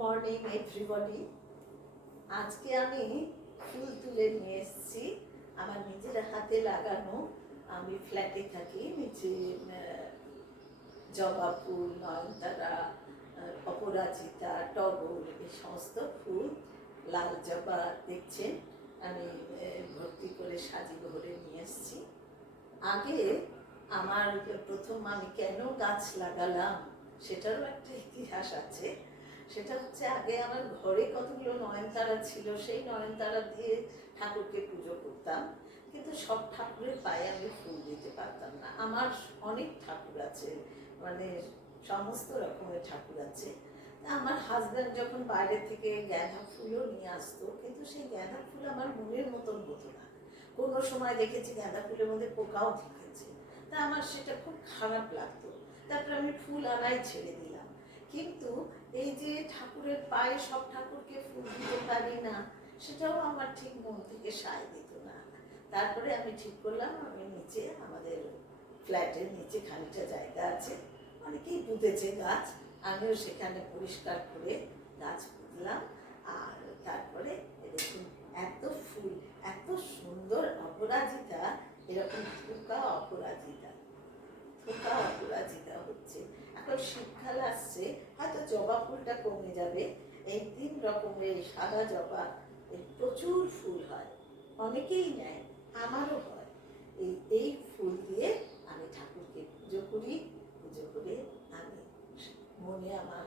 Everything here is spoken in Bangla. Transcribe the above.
Morning everybody. আজকে আমি ফুল তুলে নিয়ে এসেছি আমার নিজের হাতে লাগানো। আমি ফ্ল্যাটে থাকি, নিচে জবা ফুল, নয়নতারা, অপরাজিতা, টগর, এই সমস্ত ফুল, লাল জবা দেখছেন আমি ভর্তি করে সাজি ভরে নিয়ে এসেছি। আগে আমার প্রথম আমি কেন গাছ লাগালাম সেটারও একটা ইতিহাস আছে। সেটা হচ্ছে, আগে আমার ঘরে কতগুলো নয়নতারা ছিল, সেই নয়নতারা দিয়ে ঠাকুরকে পুজো করতাম, কিন্তু সব ঠাকুরের পায়ে আমি ফুল দিতে পারতাম না। আমার অনেক ঠাকুর আছে, মানে সমস্ত রকমের ঠাকুর আছে। আমার হাজব্যান্ড যখন বাইরে থেকে গাঁদা ফুলও নিয়ে আসতো, কিন্তু সেই গাঁদা ফুল আমার মনের মতন হতো না। কোনো সময় দেখেছি গাঁদা ফুলের মধ্যে পোকাও ঢুকেছে, তা আমার সেটা খুব খারাপ লাগতো। তারপরে আমি ফুল আনাই ছেড়ে দিলাম। কিন্তু এই যে ঠাকুরের পায়ে সব ঠাকুরকে ফুল দিতে পারি না, সেটাও আমার ঠিক মন থেকে সায় দিত না। তারপরে আমি ঠিক করলাম, আমি নিচে আমাদের ফ্ল্যাটের নিচে খানিকটা জায়গা আছে, অনেকেই পুঁতেছে গাছ, আমিও সেখানে পরিষ্কার করে গাছ পুঁতলাম। আর তারপরে দেখুন এত ফুল, এত সুন্দর অপরাজিতা, এরকম থোকা অপরাজিতা, থোকা অপরাজিতা হচ্ছে। এখন শীতকাল আসছে, হয়তো জবা ফুলটা কমে যাবে। এই 3 রকমের সাদা জবা, এই প্রচুর ফুল হয়, অনেকেই নেয়, আমারও হয়। এই ফুল দিয়ে আমি ঠাকুরকে পুজো করি। পুজো করে আমি মনে আমার